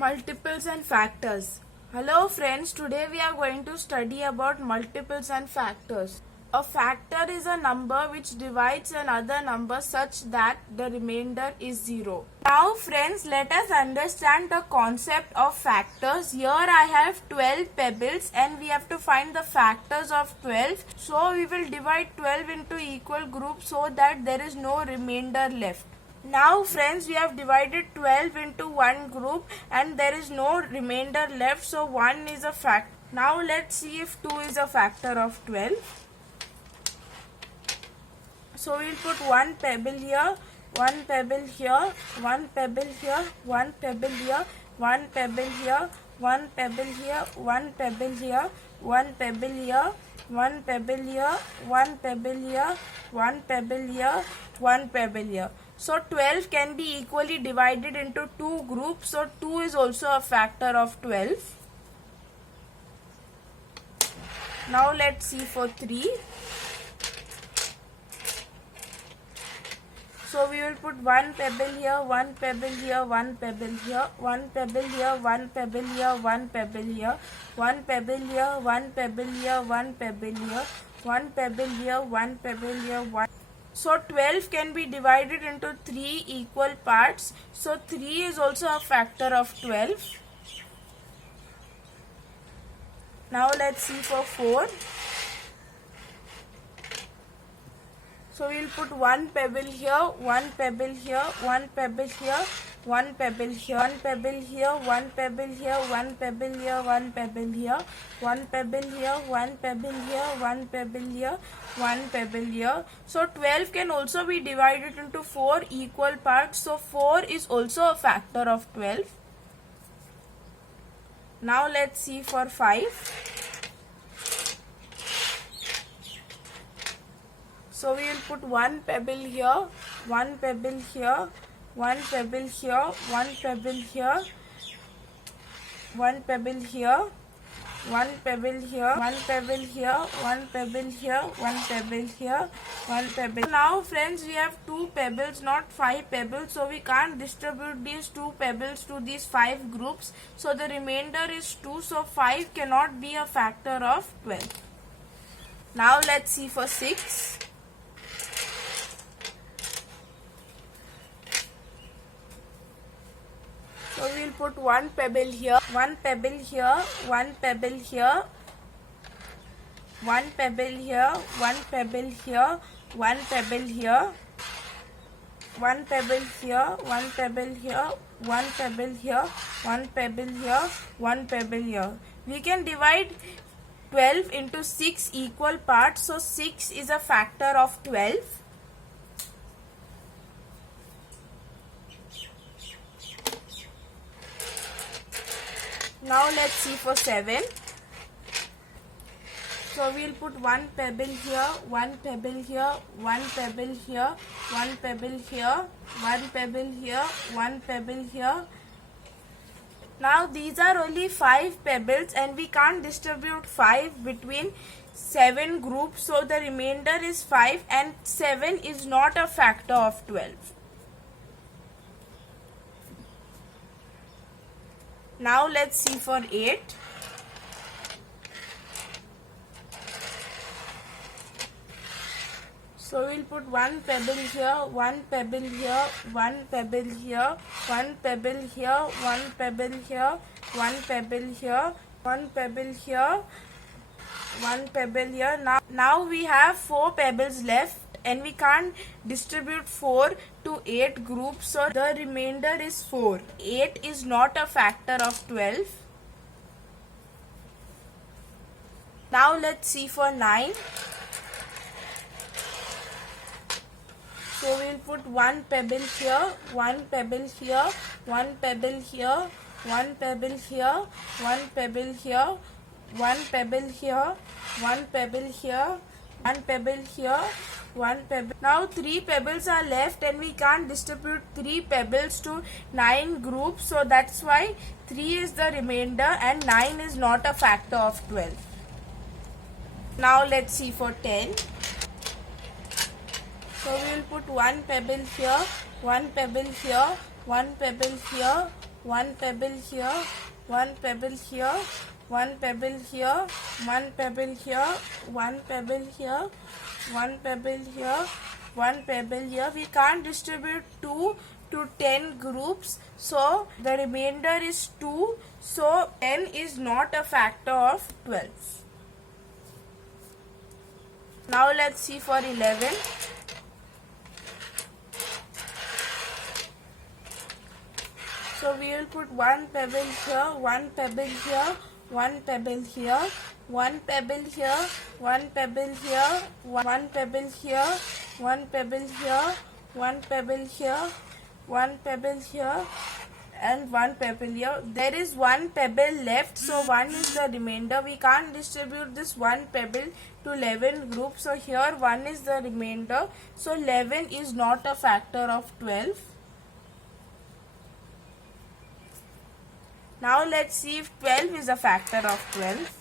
Multiples and factors. Hello friends, today we are going to study about multiples and factors. A factor is a number which divides another number such that the remainder is 0. Now friends, let us understand the concept of factors. Here I have 12 pebbles and we have to find the factors of 12. So we will divide 12 into equal groups so that there is no remainder left. Now friends, we have divided 12 into one group and there is no remainder left, so 1 is a factor. Now let's see if 2 is a factor of 12. So we'll put one pebble here, one pebble here, one pebble here, one pebble here, one pebble here, one pebble here, one pebble here, one pebble here, one pebble here, one pebble here, one pebble here, one pebble here. So 12 can be equally divided into two groups. So 2 is also a factor of 12. Now let's see for 3. So we will put one pebble here, one pebble here, one pebble here, one pebble here, one pebble here, one pebble here, one pebble here, one pebble here, one pebble here, one pebble here, one pebble here, one. So 12 can be divided into 3 equal parts. So 3 is also a factor of 12. Now let's see for 4. So we will put one pebble here, one pebble here, one pebble here, one pebble here, one pebble here, one pebble here, one pebble here, one pebble here, one pebble here, one pebble here, one pebble here, one pebble here. So 12 can also be divided into 4 equal parts. So 4 is also a factor of 12. Now let's see for 5. So we will put one pebble here, one pebble here, one pebble here, one pebble here, one pebble here, one pebble here, one pebble here, one pebble here, one pebble here, one pebble. Now friends, we have 2 pebbles, not 5 pebbles, so we can't distribute these 2 pebbles to these 5 groups. So the remainder is 2, so 5 cannot be a factor of 12. Now let's see for 6. So we will put one pebble here, one pebble here, one pebble here, one pebble here, one pebble here, one pebble here, one pebble here, one pebble here, one pebble here, one pebble here, one pebble here. We can divide 12 into 6 equal parts. So 6 is a factor of 12. Now let's see for 7. So we will put one pebble here, one pebble here, one pebble here, one pebble here, one pebble here, one pebble here. Now these are only 5 pebbles and we can't distribute 5 between 7 groups. So the remainder is 5 and 7 is not a factor of 12. Now let's see for 8. So we'll put one pebble here, one pebble here, one pebble here, one pebble here, one pebble here, one pebble here, one pebble here, one pebble here. Now we have 4 pebbles left and we can't distribute 4 to 8 groups, so the remainder is 4. 8 is not a factor of 12. Now let's see for 9. So we'll put one pebble here, one pebble here, one pebble here, one pebble here, one pebble here, one pebble here, one pebble here, one pebble here, one pebble. Now 3 pebbles are left and we can't distribute 3 pebbles to 9 groups, so that's why 3 is the remainder and 9 is not a factor of 12. Now let's see for 10. So we will put one pebble here, one pebble here, one pebble here, one pebble here, one pebble here, one pebble here, one pebble here, one pebble here, one pebble here, one pebble here. We can't distribute 2 to 10 groups, so the remainder is 2. So 10 is not a factor of 12. Now let's see for 11. So we will put one pebble here, one pebble here, one pebble here, one pebble here, one pebble here, one pebble here, one pebble here, one pebble here, one pebble here, and one pebble here. There is one pebble left, so 1 is the remainder. We can't distribute this one pebble to 11 groups, so here 1 is the remainder. So 11 is not a factor of 12. Now let's see if 12 is a factor of 12.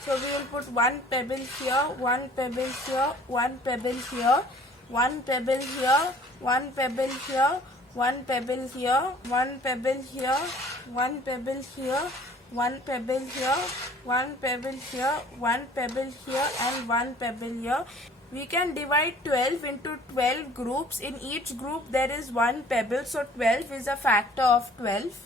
So we will put one pebble here, one pebble here, one pebble here, one pebble here, one pebble here, one pebble here, one pebble here, one pebble here, one pebble here, one pebble here, one pebble here, and one pebble here. We can divide 12 into 12 groups. In each group there is one pebble, so 12 is a factor of 12.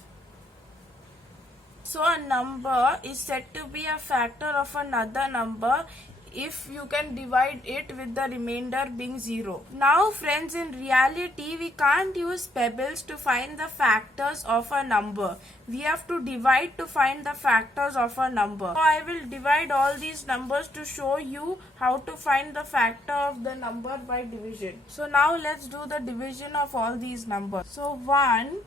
So a number is said to be a factor of another number if you can divide it with the remainder being 0. Now friends, in reality we can't use pebbles to find the factors of a number. We have to divide to find the factors of a number. So I will divide all these numbers to show you how to find the factor of the number by division. So now let's do the division of all these numbers. So 1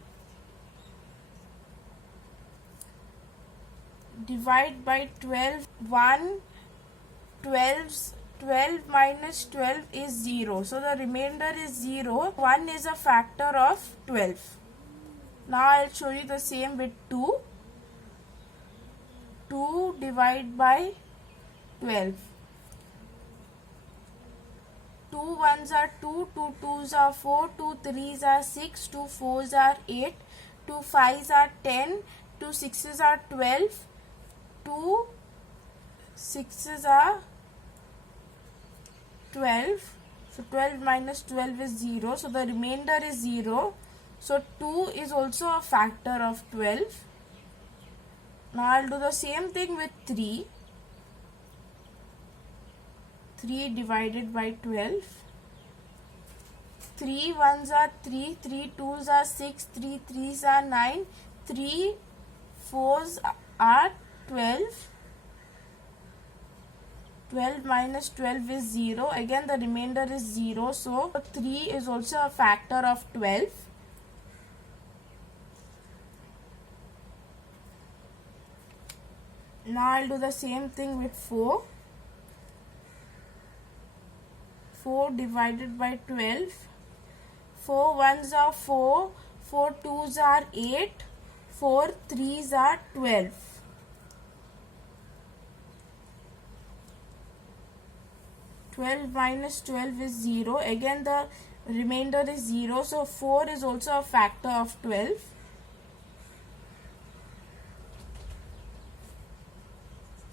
divide by 12. 12 minus 12 is 0. So the remainder is 0. 1 is a factor of 12. Now I'll show you the same with 2. 2 divide by 12. 2 ones are 2, 2 twos are 4, 2 threes are 6, 2 fours are 8, 2 fives are 10, 2 sixes are 12, 2 sixes are 12. So 12 minus 12 is 0. So the remainder is 0. So 2 is also a factor of 12. Now I'll do the same thing with 3. 3 divided by 12. 3 ones are 3, 3 twos are 6, 3 threes are 9, 3 fours are 12. 12 minus 12 is 0. Again the remainder is 0. So 3 is also a factor of 12. Now I'll do the same thing with 4. 4 divided by 12. 4 ones are 4, 4 twos are 8, 4 threes are 12. 12 minus 12 is 0. Again the remainder is 0. So 4 is also a factor of 12.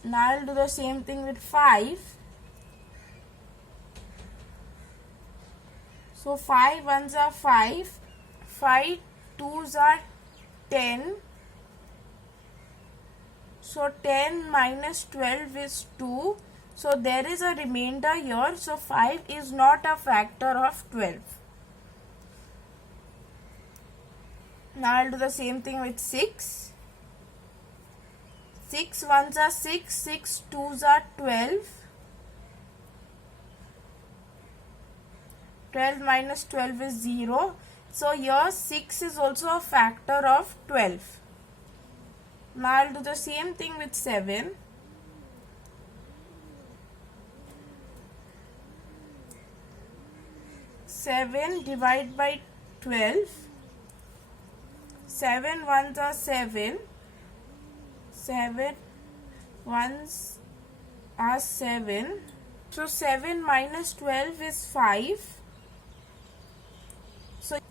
Now I'll do the same thing with 5. So 5 ones are 5, 5 twos are 10. So 10 minus 12 is 2. So there is a remainder here. So 5 is not a factor of 12. Now I'll do the same thing with 6. 6 ones are 6, 6 twos are 12. 12 minus 12 is 0. So here 6 is also a factor of 12. Now I'll do the same thing with 7. 7 divided by 12. 7 ones are 7. 7 ones are 7. So 7 minus 12 is 5.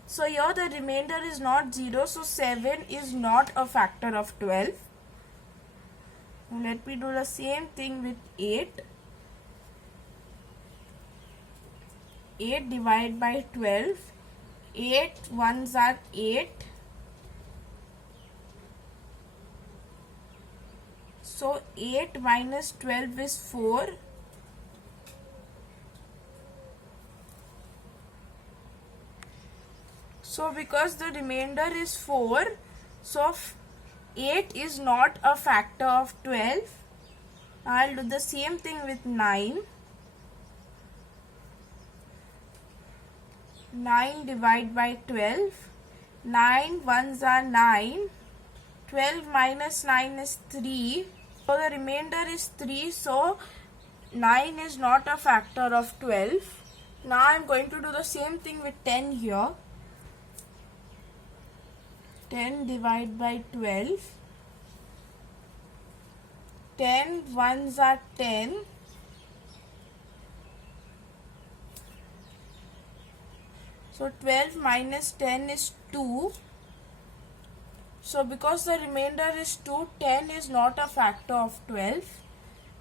So here the remainder is not 0. So 7 is not a factor of 12. Let me do the same thing with 8. 8 divided by 12. 8 ones are 8. So 8 minus 12 is 4. So because the remainder is 4, so 8 is not a factor of 12. I'll do the same thing with 9. 9 divided by 12. 9 ones are 9. 12 minus 9 is 3. So the remainder is 3. So 9 is not a factor of 12. Now I'm going to do the same thing with 10 here. 10 divided by 12. 10 ones are 10. So 12 minus 10 is 2. So because the remainder is 2, 10 is not a factor of 12.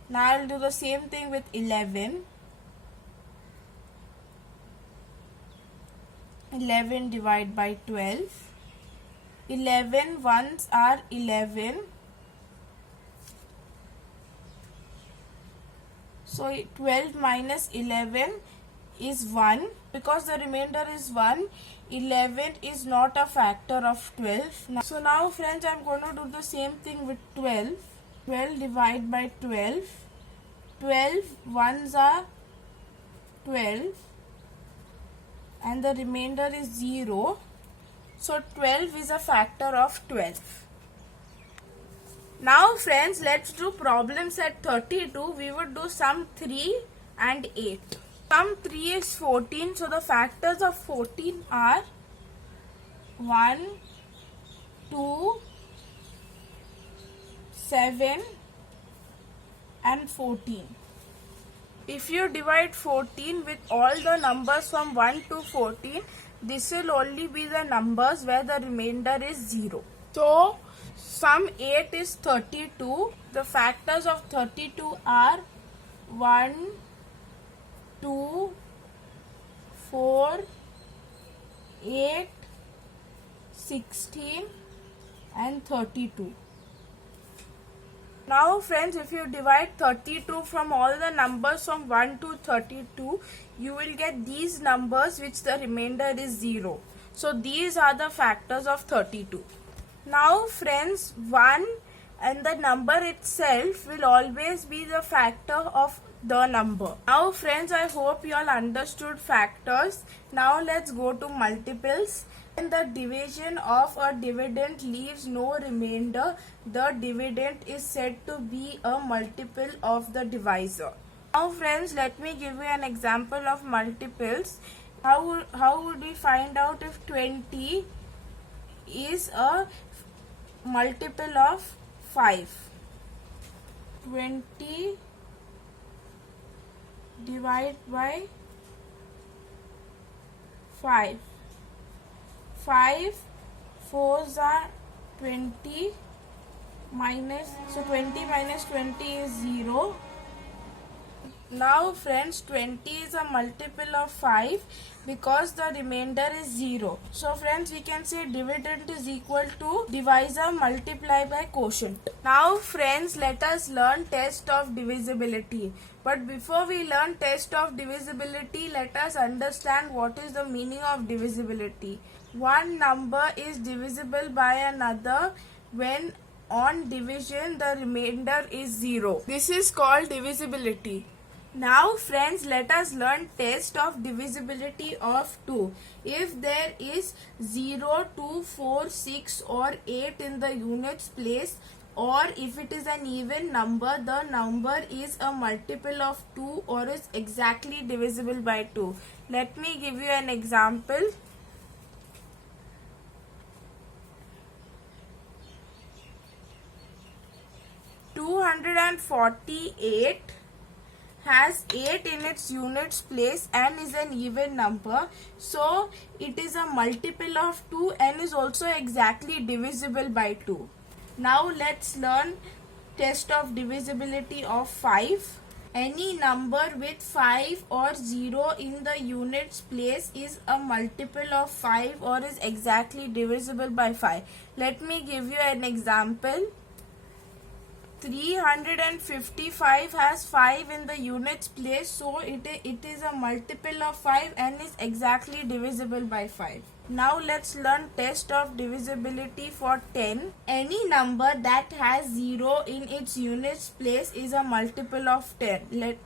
Now I'll do the same thing with 11. 11 divided by 12. 11 ones are 11. So 12 minus 11 is 1. Because the remainder is 1, 11 is not a factor of 12. So now friends, I'm going to do the same thing with 12. 12 divided by 12. 12 ones are 12. And the remainder is 0. So 12 is a factor of 12. Now friends, let's do problems at 32. We would do sum 3 and 8. Sum 3 is 14. So the factors of 14 are 1, 2, 7 and 14. If you divide 14 with all the numbers from 1 to 14, this will only be the numbers where the remainder is 0. So, sum 8 is 32. The factors of 32 are 1, 2, 4, 8, 16 and 32. Now friends, if you divide 32 from all the numbers from 1 to 32, you will get these numbers which the remainder is 0. So these are the factors of 32. Now friends, 1 and the number itself will always be the factor of the number. Now friends, I hope you all understood factors. Now let's go to multiples. When the division of a dividend leaves no remainder, the dividend is said to be a multiple of the divisor. Now friends, let me give you an example of multiples. How would we find out if 20 is a multiple of 5? 20 divided by 5. 5 4s are 20 minus, so 20 minus 20 is 0. Now friends, 20 is a multiple of 5 because the remainder is 0. So friends, we can say dividend is equal to divisor multiplied by quotient. Now friends, let us learn test of divisibility. But before we learn test of divisibility, let us understand what is the meaning of divisibility. One number is divisible by another when on division the remainder is 0. This is called divisibility. Now friends, let us learn test of divisibility of 2. If there is 0, 2, 4, 6 or 8 in the units place, or if it is an even number, the number is a multiple of 2 or is exactly divisible by 2. Let me give you an example. 248 has 8 in its units place and is an even number, so it is a multiple of 2 and is also exactly divisible by 2. Now let's learn test of divisibility of 5. Any number with 5 or 0 in the units place is a multiple of 5 or is exactly divisible by 5. Let me give you an example. 355 has 5 in the units place, so it is a multiple of 5 and is exactly divisible by 5. Now let's learn test of divisibility for 10. Any number that has 0 in its units place is a multiple of 10.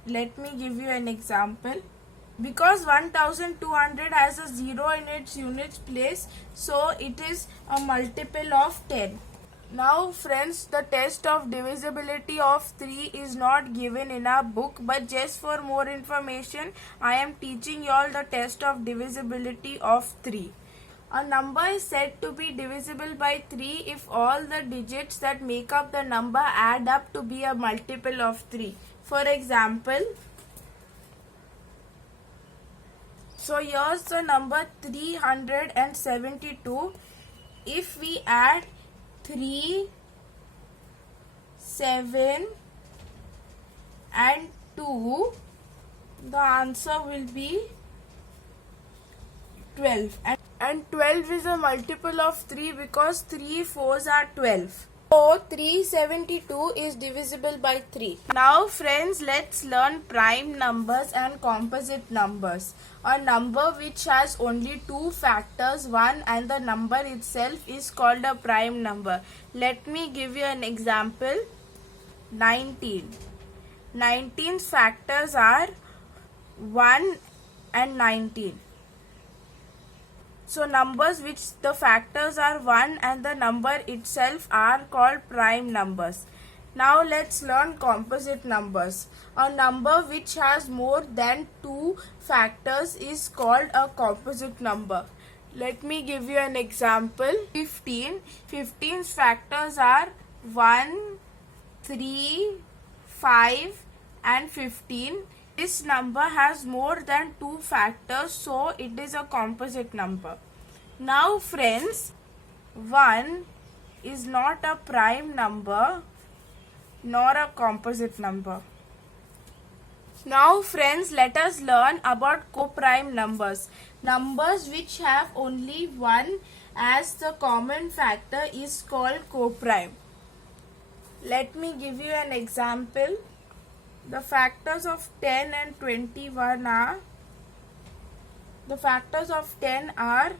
Let me give you an example. Because 1200 has a 0 in its units place, so it is a multiple of 10. Now friends, the test of divisibility of 3 is not given in our book, but just for more information, I am teaching you all the test of divisibility of 3. A number is said to be divisible by 3 if all the digits that make up the number add up to be a multiple of 3. For example, so here's the number 372. If we add 3, 7 and 2, the answer will be 12. And 12 is a multiple of 3 because 3 4s are 12. So 372 is divisible by 3. Now friends, let's learn prime numbers and composite numbers. A number which has only two factors, 1 and the number itself, is called a prime number. Let me give you an example. 19. 19's factors are 1 and 19. So numbers which the factors are 1 and the number itself are called prime numbers. Now let's learn composite numbers. A number which has more than 2 factors is called a composite number. Let me give you an example. 15. 15's factors are 1, 3, 5 and 15. This number has more than 2 factors, so it is a composite number. Now friends, 1 is not a prime number nor a composite number. Now friends, let us learn about co-prime numbers. Numbers which have only 1 as the common factor is called co-prime. Let me give you an example. The factors of 10 and 21 are, the factors of 10 are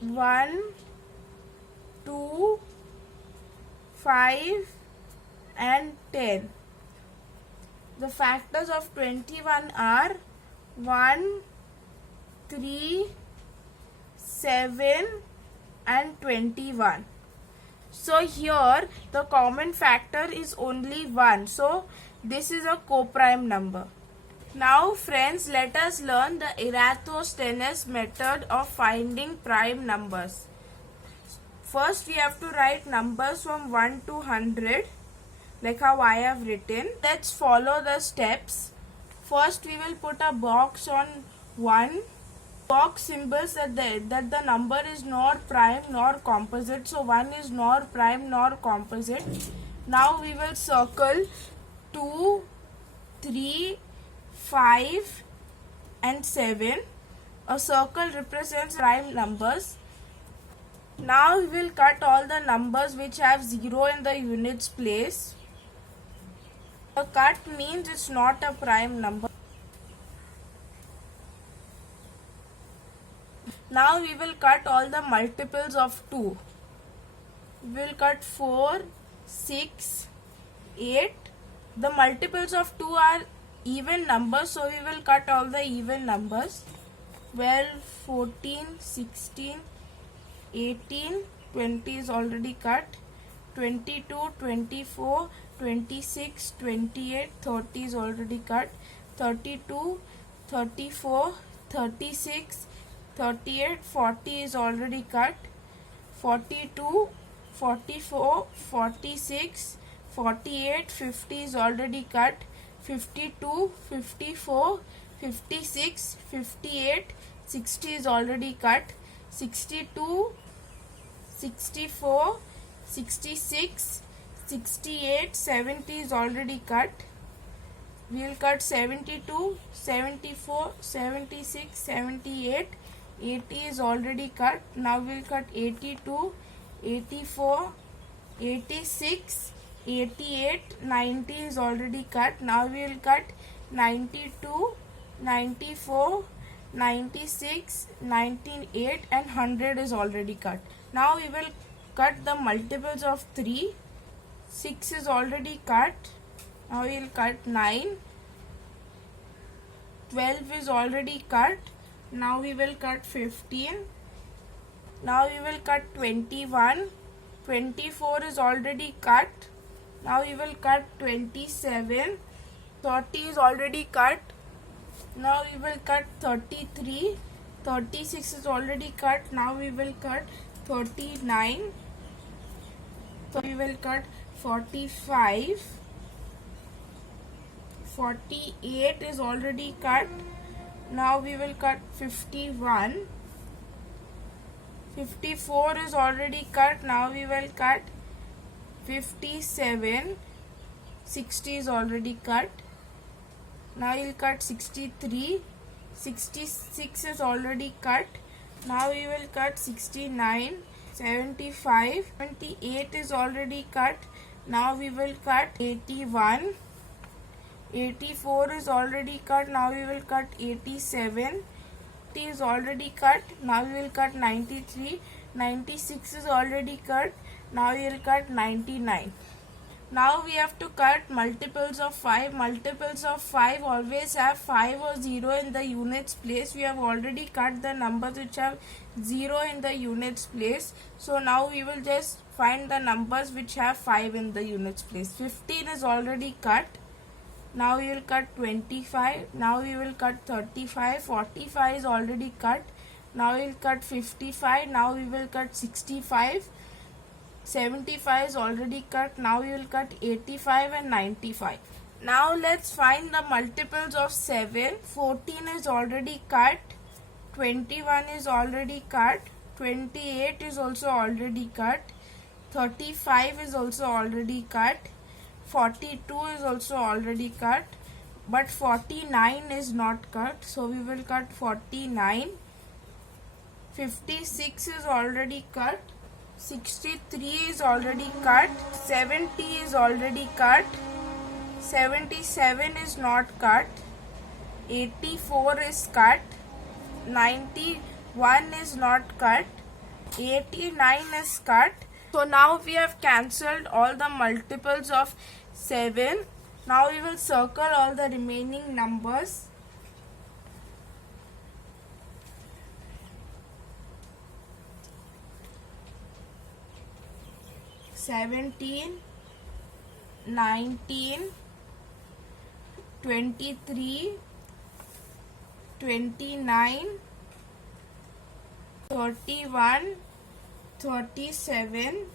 1, 2, 5 and 10. The factors of 21 are 1, 3, 7 and 21. So here the common factor is only 1. So this is a co-prime number. Now friends, let us learn the Eratosthenes method of finding prime numbers. First we have to write numbers from 1 to 100 like how I have written. Let's follow the steps. First we will put a box on 1. Box symbols that the number is nor prime nor composite. So 1 is nor prime nor composite. Now we will circle 2, 3, 5 and 7. A circle represents prime numbers. Now we will cut all the numbers which have 0 in the units place. A cut means it's not a prime number. Now we will cut all the multiples of 2. We will cut 4, 6, 8. The multiples of 2 are even numbers, so we will cut all the even numbers. 12, 14, 16, 18, 20 is already cut. 22, 24, 26, 28, 30 is already cut. 32, 34, 36, 38, 40 is already cut. 42, 44, 46, 48, 50 is already cut. 52, 54, 56, 58, 60 is already cut. 62, 64, 66, 68, 70 is already cut. We will cut 72, 74, 76, 78, 80 is already cut. Now we will cut 82, 84, 86, 88, 90 is already cut. Now we will cut 92, 94, 96, 98 and 100 is already cut. Now we will cut the multiples of 3. 6 is already cut. Now we will cut 9. 12 is already cut. Now we will cut 15. Now we will cut 21. 24 is already cut. Now we will cut 27. 30 is already cut. Now we will cut 33. 36 is already cut. Now we will cut 39. So we will cut 45. 48 is already cut. Now we will cut 51. 54 is already cut. Now we will cut 57. 60 is already cut. Now we will cut 63. 66 is already cut. Now we will cut 69. 75. 78 is already cut. Now we will cut 81. 84 is already cut. Now we will cut 87. 80 is already cut. Now we will cut 93. 96 is already cut. Now we will cut 99. Now we have to cut multiples of 5. Multiples of 5 always have 5 or 0 in the units place. We have already cut the numbers which have 0 in the units place. So now we will just find the numbers which have 5 in the units place. 15 is already cut. Now we will cut 25. Now we will cut 35. 45 is already cut. Now we will cut 55. Now we will cut 65. 75 is already cut. Now we will cut 85 and 95. Now let's find the multiples of 7. 14 is already cut. 21 is already cut. 28 is also already cut. 35 is also already cut. 42 is also already cut, but 49 is not cut, so we will cut 49. 56 is already cut. 63 is already cut. 70 is already cut. 77 is not cut. 84 is cut. 91 is not cut. 89 is cut. So now we have cancelled all the multiples of 7. Now we will circle all the remaining numbers. "17, 19, 23, 29, 31, 37,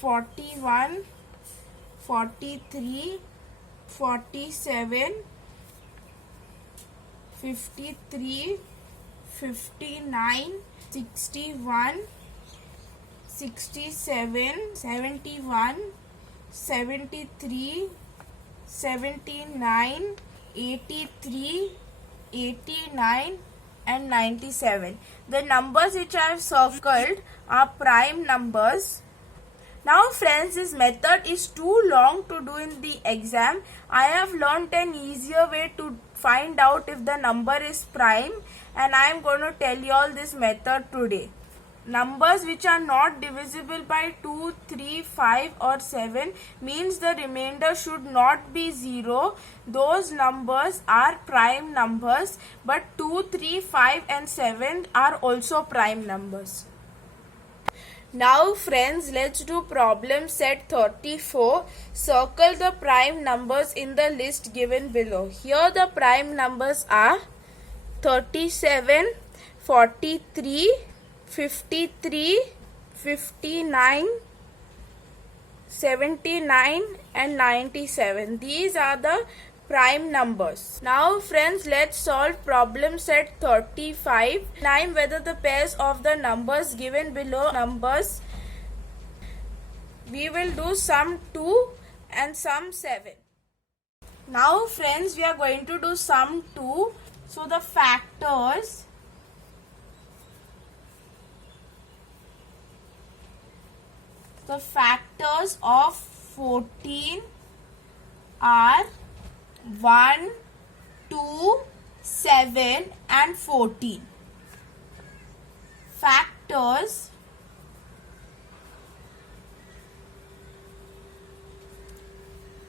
41, 43, 47, 53, 59, 61, 67, 71, 73, 79, 83, 89 and 97. The numbers which I have circled are prime numbers. Now friends, this method is too long to do in the exam. I have learnt an easier way to find out if the number is prime, and I am going to tell you all this method today. Numbers which are not divisible by 2, 3, 5 or 7 means the remainder should not be 0. Those numbers are prime numbers, but 2, 3, 5 and 7 are also prime numbers. Now friends, let's do problem set 34. Circle the prime numbers in the list given below. Here the prime numbers are 37, 43, 53, 59, 79 and 97. These are the prime numbers. Now friends, let's solve problem set 35. Name whether the pairs of the numbers given below numbers. We will do sum 2 and sum 7. Now friends, we are going to do sum 2. So the factors of 14 are 1, 2, 7 and 14. Factors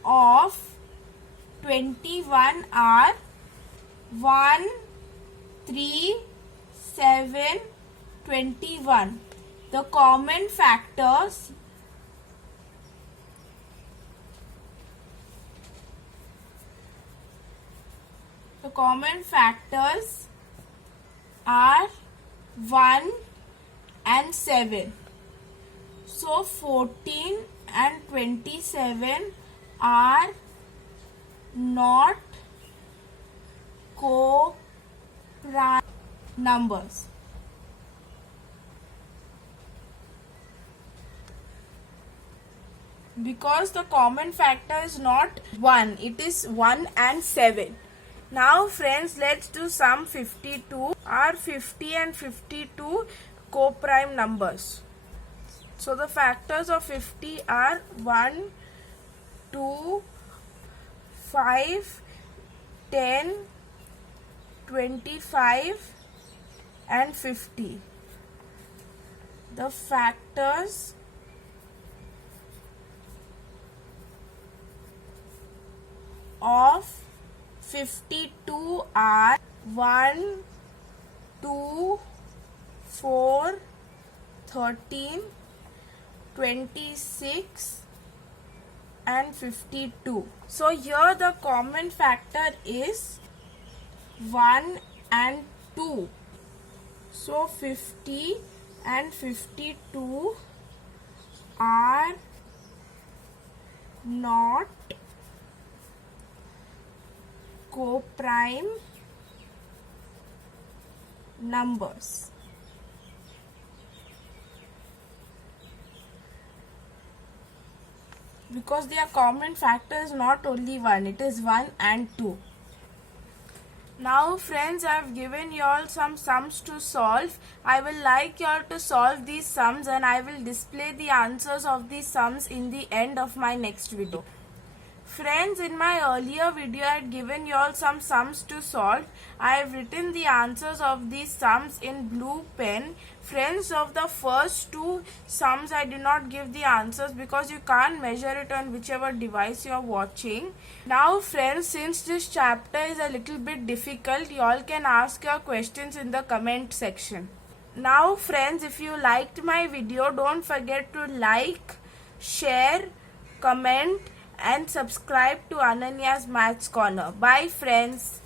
of 21 are 1, 3, 7, 21. The common factors are 1 and 7. So 14 and 27 are not co-prime numbers. Because the common factor is not 1, it is 1 and 7. Now friends, let's do sum 52. Are 50 and 52 co-prime numbers? So the factors of 50 are 1, 2, 5, 10, 25 and 50. The factors of 52 are 1, 2, 4, 13, 26 and 52. So here the common factor is 1 and 2. So 50 and 52 are not co-prime numbers. Because their common factor is not only 1, it is 1 and 2. Now friends, I have given you all some sums to solve. I will like you all to solve these sums and I will display the answers of these sums in the end of my next video. Friends, in my earlier video I had given you all some sums to solve. I have written the answers of these sums in blue pen. Friends, of the first two sums I did not give the answers because you can't measure it on whichever device you are watching. Now friends, since this chapter is a little bit difficult, you all can ask your questions in the comment section. Now friends, if you liked my video, don't forget to like, share, comment and subscribe to Ananya's Maths Corner. Bye friends.